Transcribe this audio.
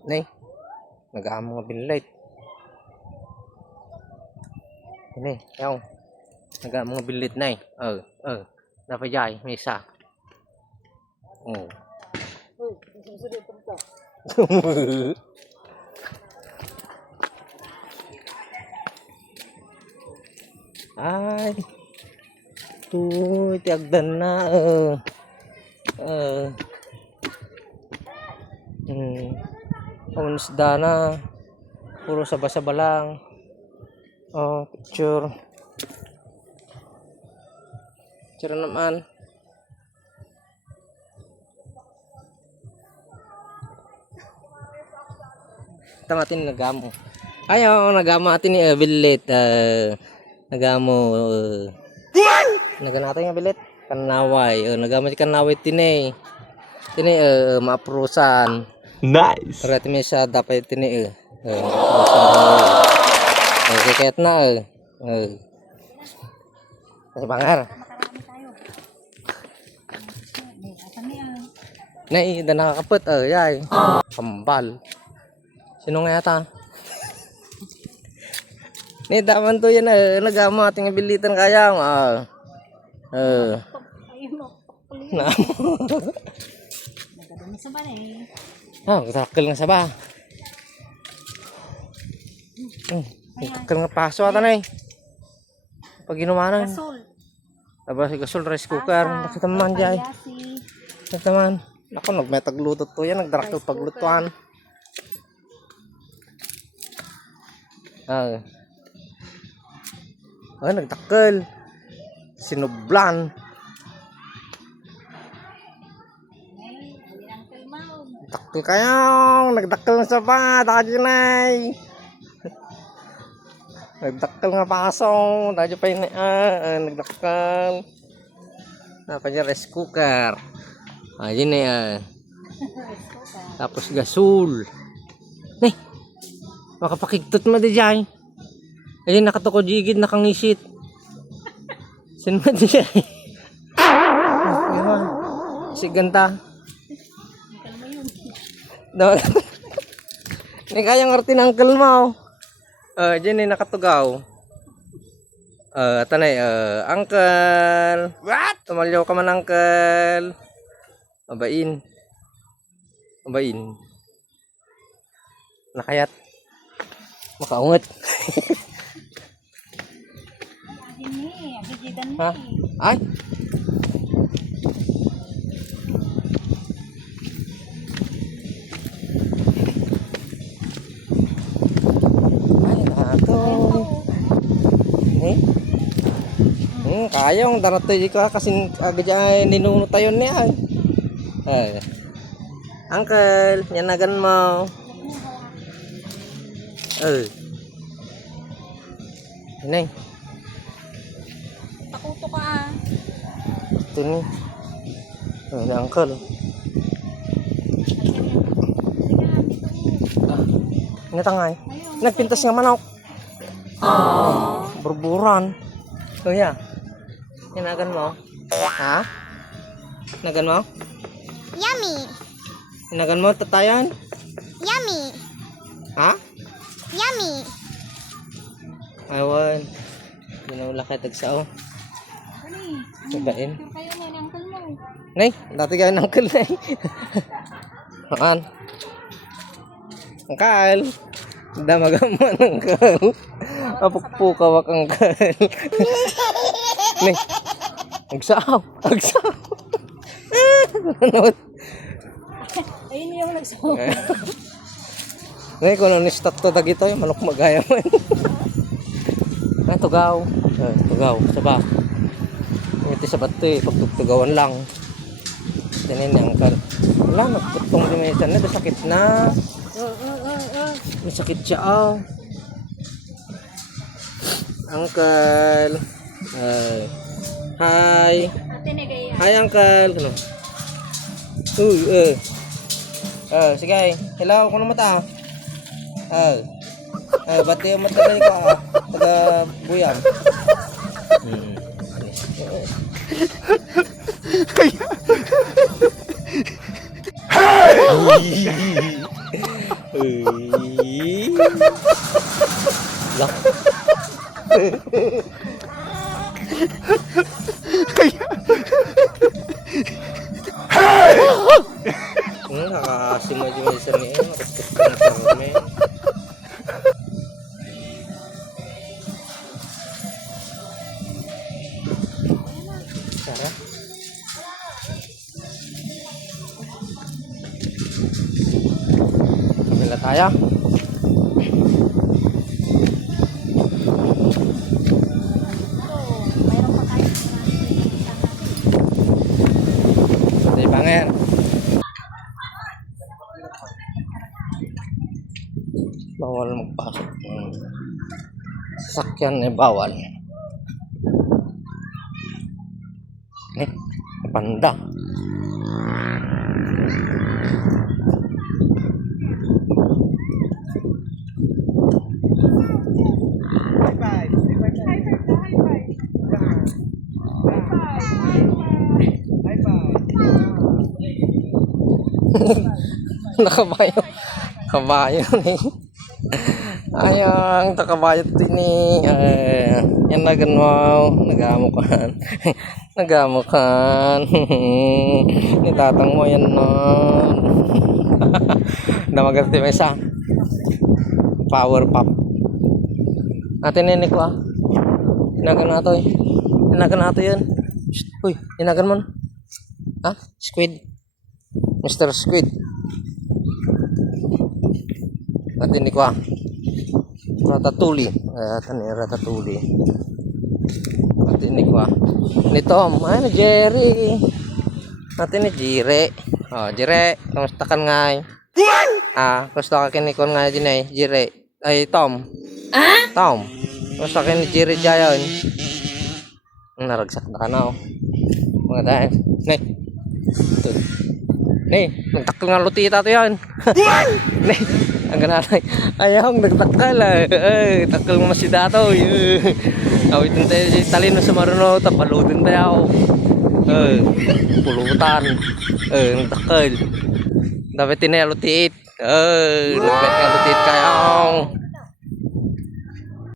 Nay, nag-aamong nga binlight. Ini, yaw. Nag-aamong nga binlight, nay. Napajay, may isa. Oh. Ay. Tuh, tiagdan na. Isda na. Puro saba-saba lang. Oh, picture. Picture naman. Tamatin nagamo. Ayaw, nagamo atin ni bilit. Nagamo. Naganatay nga bilit. Kanaway. Nagamo si kanaway tinay. Tinay maaprusan. Nice. Para may siya dapat tinay. Okay, kahit na. Kasi bangar. Nay, da nakakapot. Yay. Kambal. Sino nga yata? Ni daman to yan nagamo ating abilitan kaya na takil nga saba. Takil nga paso ata na pag ginumanan. Tapos gasol rice cooker. Nakita man dyan. Nakita man. Ako nagmetagluto to yan. Nagdarakil paglutuan. Nagtakil. Sinublan. Takil kayo. Nagdakil na sa ba. Takajinay. Nagdakil nga pasong. Tayo pa yun. Nagdakil. Napa dyan rice cooker. Yun na tapos gasol. Nih. Makapakigtot mo di dyan. Ayun nakatuko jigid nakangisit. Sin mo di dyan. Si ganta. Ni kayang arti ng uncle mo. Dyan nakatugaw. Tanay, uncle. What? Tumalyaw ka man uncle. Abain. Nakayat. Makaungat. Ha? Ay. Kayong daratoy ka kasi agad dyan ninuno tayo niya. Uncle, yanagan mo. Inay. Takuto ka. Ito ni. Ni uncle. Ngatangay. Nagpintas nga manok. Burburan. So ya. Yanagan mo. Ha? Yanagan mo? Yummy. Yanagan mo tatayan? Yummy. Ha? Yummy. Awan. Ginawala ka tagsao. Sabain. Kayo na ng uncle mo. Nay, dati kayo ng uncle na Haan. Uncle. Damagaman uncle. Apukpuka wak uncle. Nay. Agsaw. Ayun yung nagsaw. Nay, kung ano ni-start to dagito yung manok magaya man. Tugaw. Tugaw. Saba. Ito sa bato pagtugtugawan lang. Tinin niya angkal. Wala, nagputong di may isan na. Sakit na. May sakit siya Angkal. Hi. Hi angkal. Ano? Sige. Hello, kung mata. Bati yung mata ko taga buyam. Lak. Nakakasimay-simay sa niya. Nakastos ka ng karme. Sarap. Kabila tayo. Mayroon pa tayo. Pati bangin. Bawal magpasok. Sasakyan eh bawal. Panda. Nakabayo. Kabayo ni. Ayang takabayo tini. Yan na ganwaw. Nagamukan. Nagamukan. Nitatang mo yan nun. Namagarti may isa. Power pop. Atin nini ko ah. Inagan na to eh. Inagan na to yan. Uy, inagan mo na. Ha? Squid. Mr. Squid. Atin ni ko ah. Ratatouille. Atin ni Ratatouille. Atin ni ko ah. Ni Tom. Ay, ni Jerry. Atin ni Jire. Oh, Jire. Kamusta kan ngay? Kamusta ka kinikon ngay din eh. Jire. Ay, Tom. Tom. Kamusta ka ni Jire Jayon? Naragsak na ka na oh. Mga dahil. Nay. Ito. Nay. Nagtakal nga lutita to yan. Nay. Ang ganatay. Ayaw, nagtakal ah. Ay, takal mo si dato. Awitin tayo si talino sa maruno. Tapalutin tayo. Pulutan. Nagtakal. Dapat tinaya lutit. Dapat nga lutit kayo.